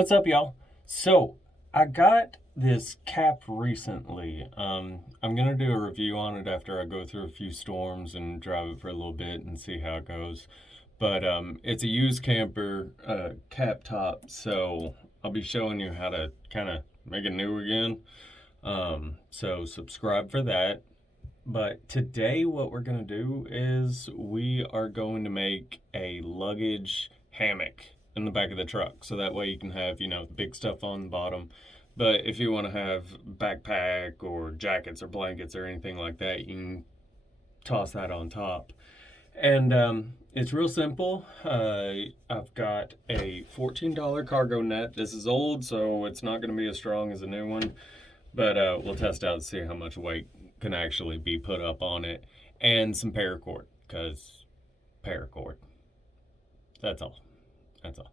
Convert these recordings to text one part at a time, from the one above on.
What's up, y'all? So, I got this cap recently. I'm gonna do a review on it after I go through a few storms and drive it for a little bit and see how it goes. But it's a used camper cap top, so I'll be showing you how to kind of make it new again. So subscribe for that. But today, what we're gonna do is we are going to make a luggage hammock in the back of the truck, so that way you can have the big stuff on the bottom. But if you want to have backpack or jackets or blankets or anything like that, you can toss that on top. And it's real simple. I've got a $14 cargo net. This is old, so it's not going to be as strong as a new one, but we'll test out and see how much weight can actually be put up on it, and some paracord, because paracord. That's all. That's all.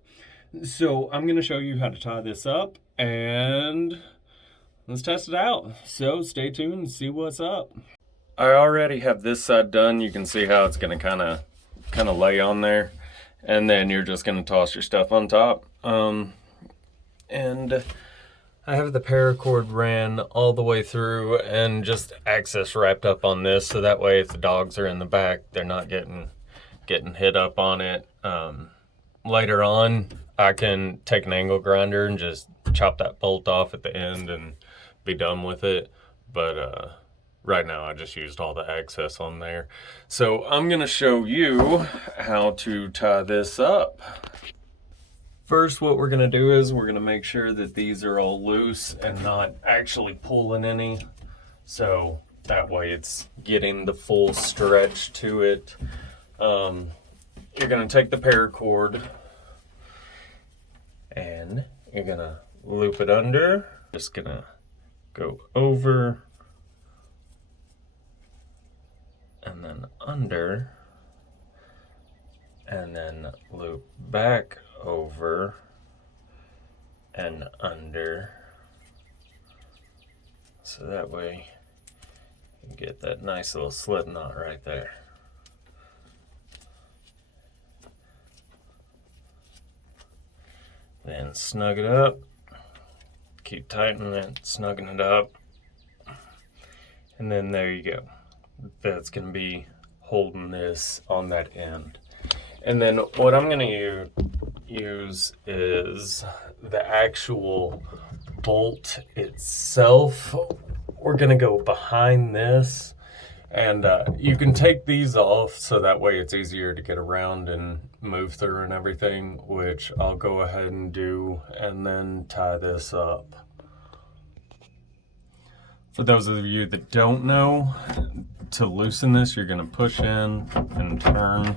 So I'm going to show you how to tie this up, and let's test it out. So stay tuned and see what's up. I already have this side done. You can see how it's going to kind of lay on there, and then you're just going to toss your stuff on top. And I have the paracord ran all the way through and just access wrapped up on this, so that way if the dogs are in the back, they're not getting hit up on it. Later on, I can take an angle grinder and just chop that bolt off at the end and be done with it. But right now, I just used all the excess on there. So I'm gonna show you how to tie this up. First, what we're gonna do is we're gonna make sure that these are all loose and not actually pulling any. So that way it's getting the full stretch to it. You're gonna take the paracord and you're gonna loop it under. Just gonna go over and then under, and then loop back over and under, so that way you get that nice little slip knot right there. Then snug it up, keep tightening it, snugging it up, and then there you go. That's going to be holding this on that end. And then what I'm going to use is the actual bolt itself. We're going to go behind this, and you can take these off so that way it's easier to get around and move through and everything, which I'll go ahead and do, and then tie this up. For those of you that don't know, to loosen this, you're going to push in and turn.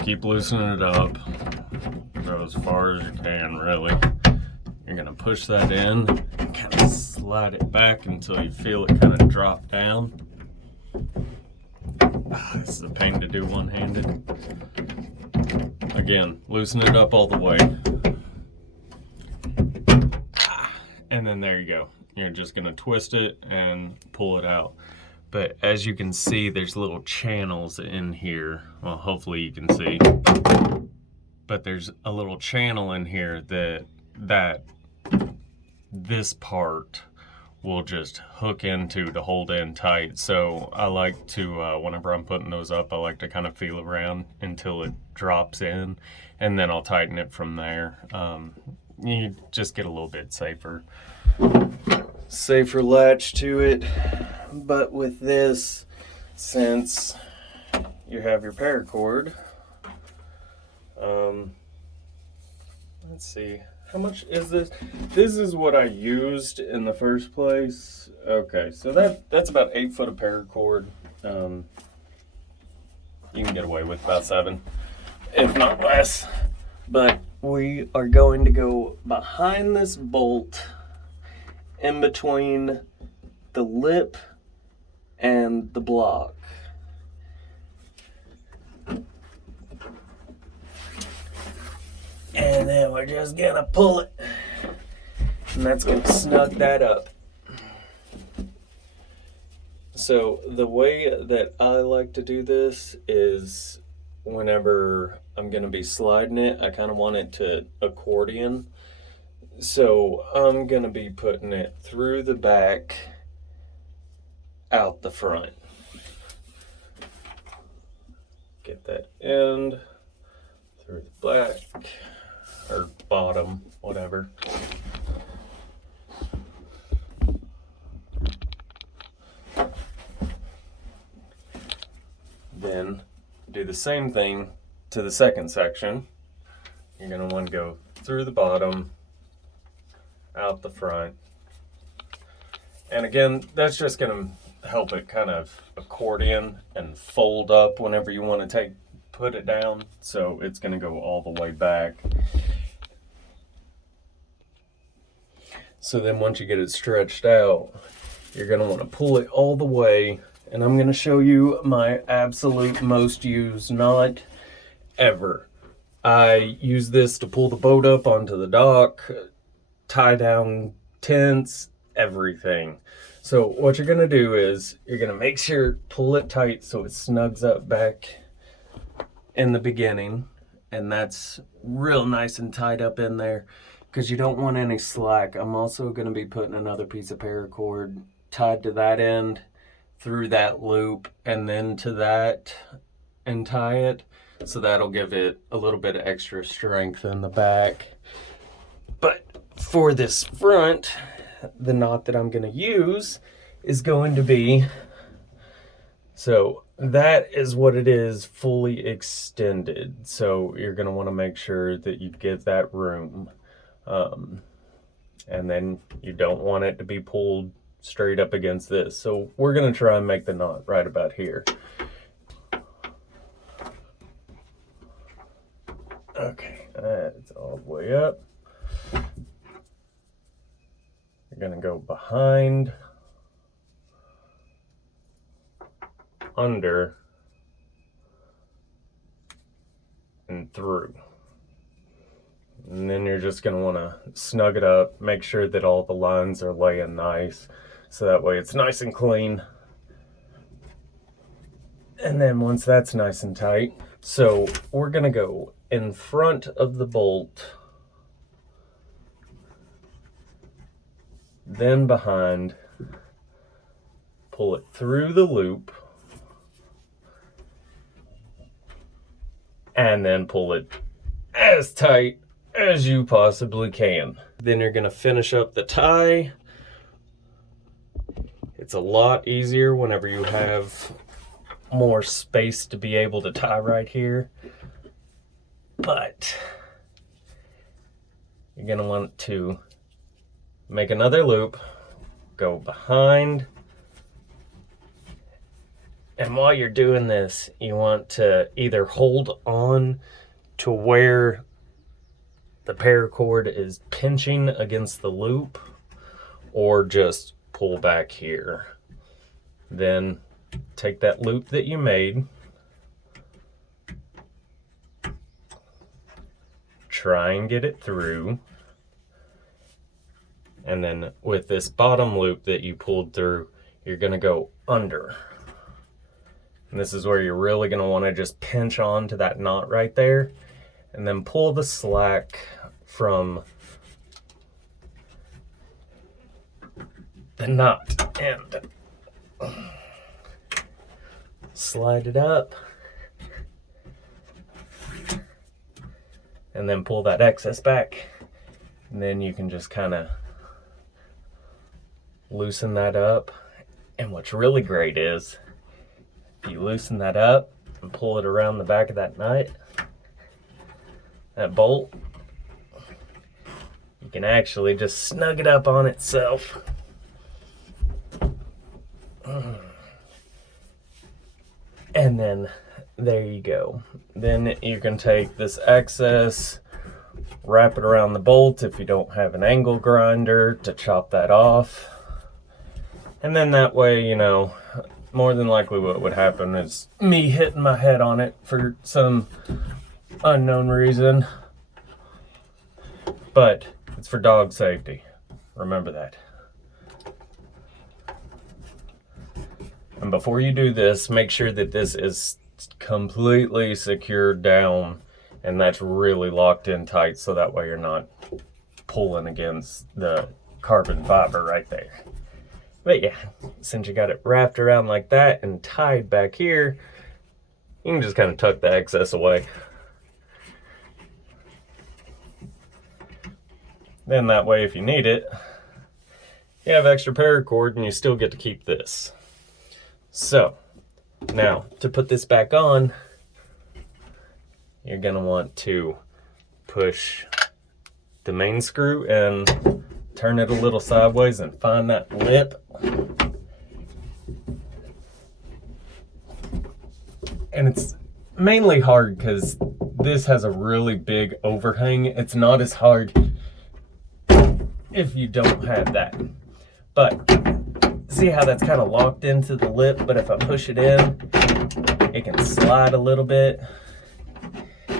Keep loosening it up. Go as far as you can, really. You're going to push that in and kind of slide it back until you feel it kind of drop down. This is a pain to do one-handed. Again, loosen it up all the way. And then there you go. You're just gonna twist it and pull it out. But as you can see, there's little channels in here. Well, hopefully you can see. But there's a little channel in here that this part will just hook into to hold in tight. So I like to, whenever I'm putting those up, I like to kind of feel around until it drops in, and then I'll tighten it from there. You just get a little bit safer latch to it. But with this, since you have your paracord, let's see, how much is this? This is what I used in the first place. Okay, so that's about 8 foot of paracord. You can get away with about 7, if not less. But we are going to go behind this bolt, in between the lip and the block. And then we're just gonna pull it, and that's gonna snug that up. So the way that I like to do this is whenever I'm gonna be sliding it, I kind of want it to accordion. So I'm gonna be putting it through the back, out the front. Get that end through the back or bottom, whatever. Then do the same thing to the second section. You're going to want to go through the bottom, out the front. And again, that's just going to help it kind of accordion and fold up whenever you want to put it down. So it's going to go all the way back. So then once you get it stretched out, you're going to want to pull it all the way. And I'm going to show you my absolute most used knot ever. I use this to pull the boat up onto the dock, tie down tents, everything. So what you're going to do is you're going to make sure pull it tight so it snugs up back in the beginning. And that's real nice and tied up in there because you don't want any slack. I'm also going to be putting another piece of paracord tied to that end through that loop and then to that and tie it. So that'll give it a little bit of extra strength in the back. But for this front, the knot that I'm going to use is going to be, so that is what it is, fully extended. So you're going to want to make sure that you give that room. And then you don't want it to be pulled straight up against this. So we're going to try and make the knot right about here. Okay, that's all the way up. You're going to go behind, under, and through. And then you're just going to want to snug it up, make sure that all the lines are laying nice, so that way it's nice and clean. And then once that's nice and tight, so we're going to go in front of the bolt, then behind, pull it through the loop, and then pull it as tight as you possibly can. Then you're going to finish up the tie. It's a lot easier whenever you have more space to be able to tie right here. But you're going to want to make another loop, go behind, and while you're doing this, you want to either hold on to where the paracord is pinching against the loop, or just pull back here. Then take that loop that you made, try and get it through, and then with this bottom loop that you pulled through, you're going to go under. And this is where you're really going to want to just pinch on to that knot right there, and then pull the slack from the knot end. Slide it up, and then pull that excess back. And then you can just kind of loosen that up. And what's really great is if you loosen that up and pull it around the back of that nut, that bolt, you can actually just snug it up on itself. And then there you go. Then you can take this excess, wrap it around the bolt if you don't have an angle grinder to chop that off. And then that way, you know, more than likely what would happen is me hitting my head on it for some unknown reason. But it's for dog safety. Remember that. And before you do this, make sure that this is completely secured down, and that's really locked in tight, so that way you're not pulling against the carbon fiber right there. But yeah, since you got it wrapped around like that and tied back here, you can just kind of tuck the excess away. Then that way, if you need it, you have extra paracord and you still get to keep this. So now to put this back on, you're gonna want to push the main screw and turn it a little sideways and find that lip. And it's mainly hard because this has a really big overhang. It's not as hard if you don't have that. But see how that's kind of locked into the lip, but if I push it in, it can slide a little bit.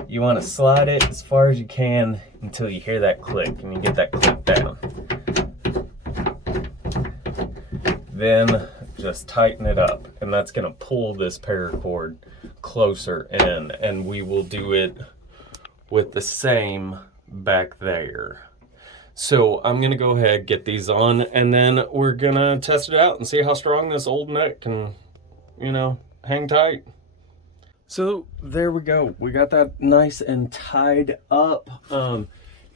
You want to slide it as far as you can until you hear that click, and you get that click down. Then just tighten it up, and that's going to pull this paracord closer in, and we will do it with the same back there. So I'm gonna go ahead, get these on, and then we're gonna test it out and see how strong this old neck can, you know, hang tight. So there we go. We got that nice and tied up. You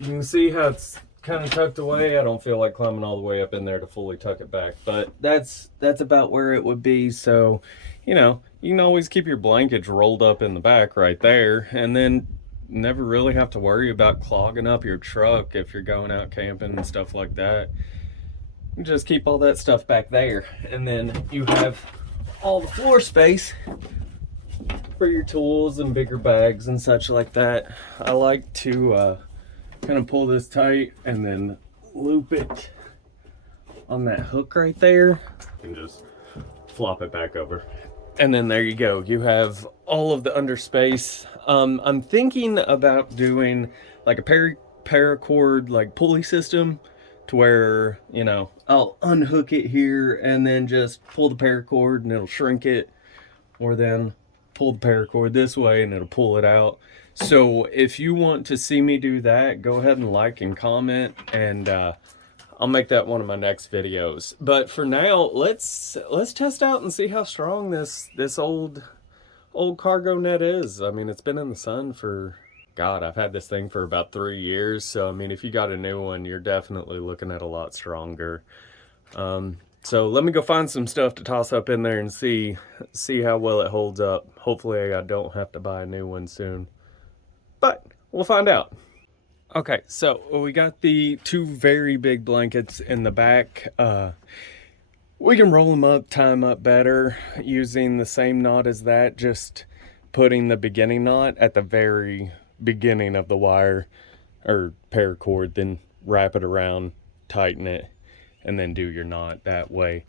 can see how it's kind of tucked away. I don't feel like climbing all the way up in there to fully tuck it back, but that's about where it would be. So, you know, you can always keep your blankets rolled up in the back right there, and then never really have to worry about clogging up your truck if you're going out camping and stuff like that. You just keep all that stuff back there, and then you have all the floor space for your tools and bigger bags and such like that. I like to kind of pull this tight and then loop it on that hook right there and just flop it back over. And then there you go. You have all of the under space. I'm thinking about doing like a paracord like pulley system to where, you know, I'll unhook it here and then just pull the paracord and it'll shrink it, or then pull the paracord this way and it'll pull it out. So if you want to see me do that, go ahead and like and comment, and I'll make that one of my next videos. But for now, let's test out and see how strong this old cargo net is. I mean, it's been in the sun for, God, I've had this thing for about 3 years. So I mean, if you got a new one, you're definitely looking at a lot stronger. So let me go find some stuff to toss up in there and see how well it holds up. Hopefully I don't have to buy a new one soon, but we'll find out. Okay, so we got the two very big blankets in the back. We can roll them up, tie them up better using the same knot as that, just putting the beginning knot at the very beginning of the wire or paracord, then wrap it around, tighten it, and then do your knot that way.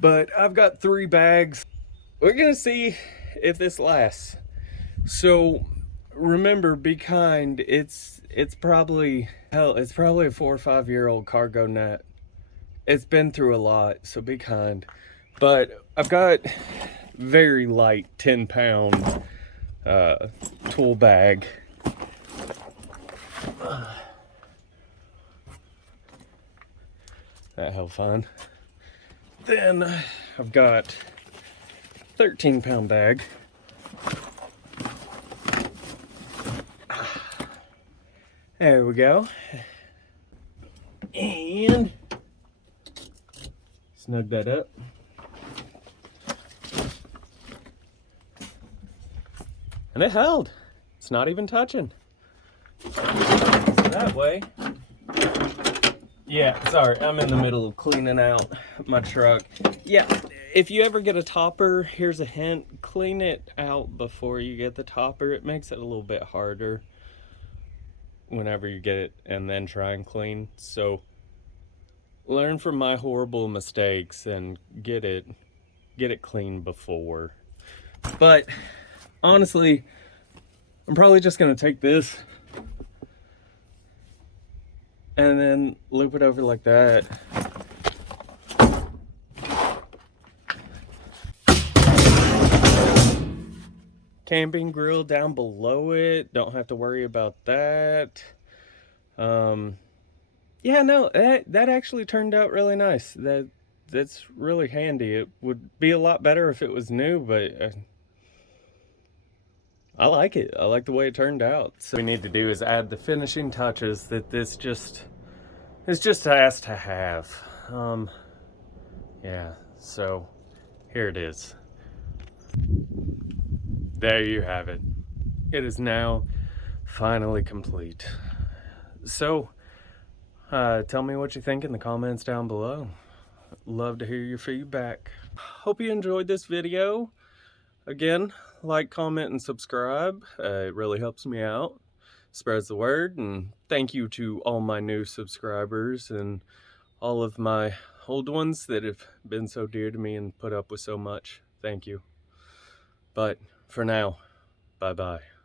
But I've got 3 bags. We're gonna see if this lasts. So remember, be kind. It's probably a 4 or 5 year old cargo net. It's been through a lot, so be kind. But I've got very light 10-pound tool bag. That held fine. Then I've got 13-pound bag. There we go. And snug that up. And it held. It's not even touching. So that way. Yeah, sorry, I'm in the middle of cleaning out my truck. Yeah, if you ever get a topper, here's a hint. Clean it out before you get the topper. It makes it a little bit harder whenever you get it and then try and clean. So learn from my horrible mistakes and get it clean before. But honestly, I'm probably just gonna take this and then loop it over like that. camping grill down below it. Don't have to worry about that. Yeah, no, that actually turned out really nice. That's really handy. It would be a lot better if it was new, but I like it. I like the way it turned out. So what we need to do is add the finishing touches that this just has to have. Yeah, so here it is. There you have it. It is now finally complete. So, tell me what you think in the comments down below. Love to hear your feedback. Hope you enjoyed this video. Again, like, comment, and subscribe. It really helps me out, spreads the word, and thank you to all my new subscribers and all of my old ones that have been so dear to me and put up with so much. Thank you. But for now, bye-bye.